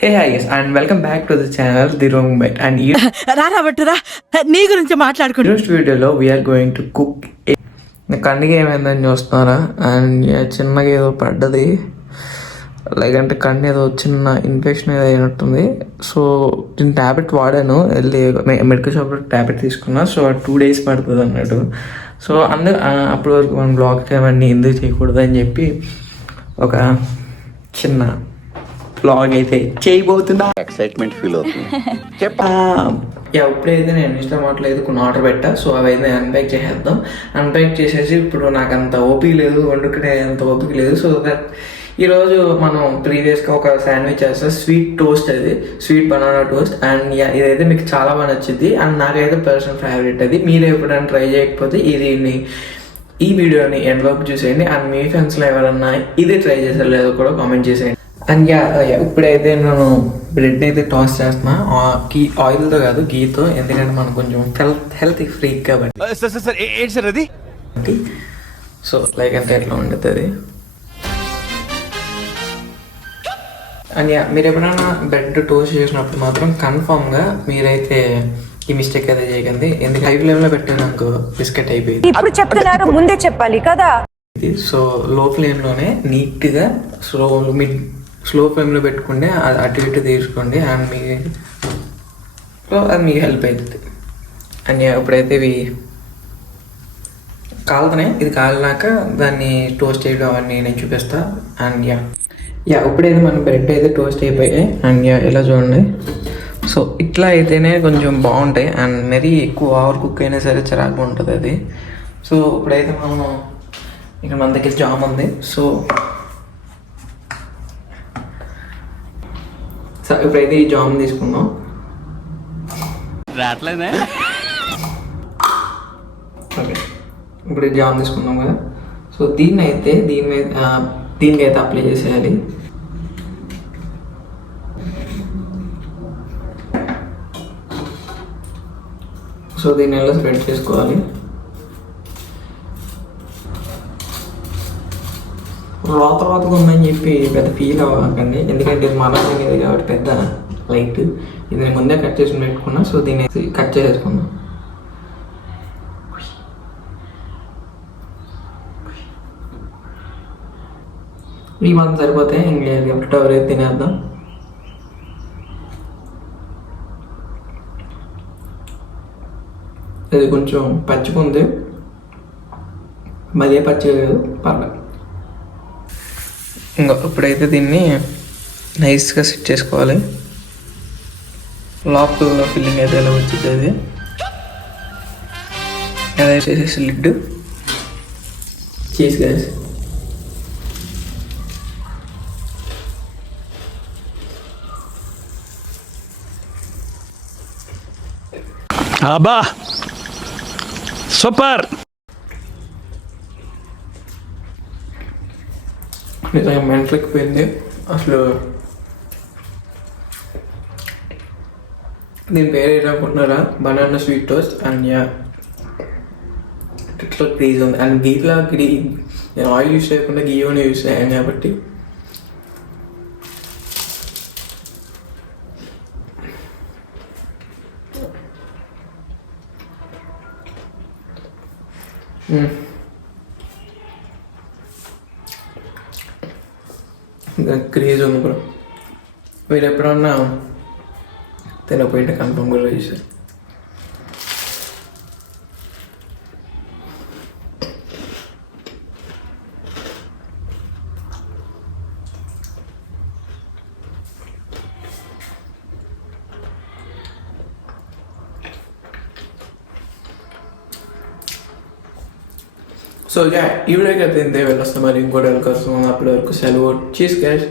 Hey guys, and welcome back to the channel The Wrong Bite. And in రాబట్టురా నీ గురించి మాట్లాడుకుంటూ this video we are going to cook Kandiga ఏమైందని చూస్తున్నారా. And చిన్నగా ఏదో పడ్డది, లైక్ అంటే కండి ఏదో చిన్న ఇన్ఫెక్షన్ ఏదో అయినట్టుంది. సో నేను ట్యాబ్లెట్ వాడాను, వెళ్ళి మెడికల్ షాప్లో ట్యాబ్లెట్ తీసుకున్నా. సో 2 days పడుతుంది అన్నట్టు. సో అప్పటి వరకు మనం బ్లాగ్ అవన్నీ ఎందుకు చేయకూడదు అని చెప్పి ఒక చిన్న బ్లాగ్ అయితే చేయబోతున్నా. ఎక్సైట్మెంట్ ఫీల్ అవుతుంది. ఎప్పుడైతే నేను ఇన్స్టామార్ట్లో కొన్ని ఆర్డర్ పెట్టా. సో అవి అయితే అన్ప్యాక్ చేసేద్దాం. అన్ప్యాక్ చేసేసి ఇప్పుడు నాకు అంత ఓపిక లేదు, వండుకునే అంత ఓపిక లేదు. సో దట్ ఈరోజు మనం ప్రీవియస్గా ఒక శాండ్విచ్ చేస్తాం, స్వీట్ టోస్ట్, అది స్వీట్ బనానా టోస్ట్. అండ్ ఇదైతే మీకు చాలా బాగా నచ్చింది అండ్ నాకైతే పర్సనల్ ఫేవరెట్. అది మీరు ఎప్పుడైనా ట్రై చేయకపోతే ఈ వీడియోని ఎండ్ వరకు చూసేయండి. అండ్ మీ ఫ్రెండ్స్లో ఎవరన్నా ఇది ట్రై చేశారో లేదో కూడా కామెంట్ చేసేయండి. అండ్ ఇప్పుడైతే నేను బ్రెడ్ అయితే టాస్ చేస్తున్నా, ఆయిల్తో కాదు గీతో, ఎందుకంటే మనం కొంచెం హెల్త్ ఫ్రీక్ కాబట్టి. సో లైక్ అంటే ఎట్లా ఉంటుంది అది. అండ్ మీరు ఎప్పుడైనా బ్రెడ్ టోస్ట్ చేసినప్పుడు మాత్రం కన్ఫామ్గా మీరైతే ఈ మిస్టేక్ అయితే చేయకండి, ఎందుకంటే హై ఫ్లేమ్లో పెట్టాను బిస్కెట్ అయిపోయింది. ఇప్పుడు చెప్తున్నారు, ముందే చెప్పాలి కదా. సో లో ఫ్లేమ్లోనే నీట్గా స్లో ఫ్లేమ్లో పెట్టుకుంటే అది అటు ఇటు తీసుకోండి. అండ్ అది మీకు హెల్ప్ అవుతుంది. అండ్ ఇప్పుడైతే ఇవి కాలుతున్నాయి, ఇది కాలినాక దాన్ని టోస్ట్ చేయడం అవన్నీ నేను చూపిస్తా. అండ్ ఇప్పుడైతే మన బ్రెడ్ అయితే టోస్ట్ అయిపోయాయి. అండ్ ఇలా చూడండి. సో ఇట్లా అయితేనే కొంచెం బాగుంటాయి. అండ్ మరీ ఎక్కువ ఓవర్ కుక్ అయినా సరే చిరాకుగా ఉంటుంది అది. సో ఇప్పుడైతే మనం ఇక్కడ మన దగ్గర జామ్ ఉంది. సో ఇప్పుడైతే ఈ జామ్ తీసుకుందాం. ఓకే, ఇప్పుడు ఈ జామ్ తీసుకుందాం కదా. సో దీన్ని అయితే దీనికి అయితే అప్లై చేసేయాలి. సో దీన్ని ఎలా స్ప్రెడ్ చేసుకోవాలి. రోతగా ఉందని చెప్పి పెద్ద ఫీల్ అవ్వకండి, ఎందుకంటే ఇది మన ఇది కాబట్టి పెద్ద లైట్. ఇది నేను ముందే కట్ చేసి పెట్టుకున్నా. సో దీన్ని కట్ చేసేసుకున్నా. ఈ మంత్ సరిపోతే ఇంకెప్పుడు ఎవరైతే తినేద్దాం. ఇది కొంచెం పచ్చిపుంది, మళ్ళీ పచ్చిగా లేదు, పర్లేదు. ఇప్పుడైతే దీన్ని నైస్గా సెట్ చేసుకోవాలి. లోపల ఫిల్లింగ్ అయితే ఎలా వచ్చింది అది ఎలా చేసేసి లిడ్ చేసి కలిసి అబ్బా సూపర్. నిజంగా మెంటల్కి పోయింది అసలు. దీని పేరు ఏంటనుకుంటున్నారా? Banana sweet toast. అండ్ ఇట్లా గ్రీజ్ ఉంది. అండ్ గీలా నేను ఆయిల్ యూస్ చేయకుండా గీయోనే యూస్ అయ్యాను కాబట్టి క్రేజ్ ఉంది కూడా. మీరు ఎప్పుడన్నా తినకపోయింటే కన్ఫర్మ్ కూడా చేశారు. సో ఈ వీడియోకి అయితే ఇంతే వెళ్ళొస్తాం. మరి ఇంకోటి వెళ్ళి వస్తాం. అప్పటి వరకు సెలవు. Cheese guys.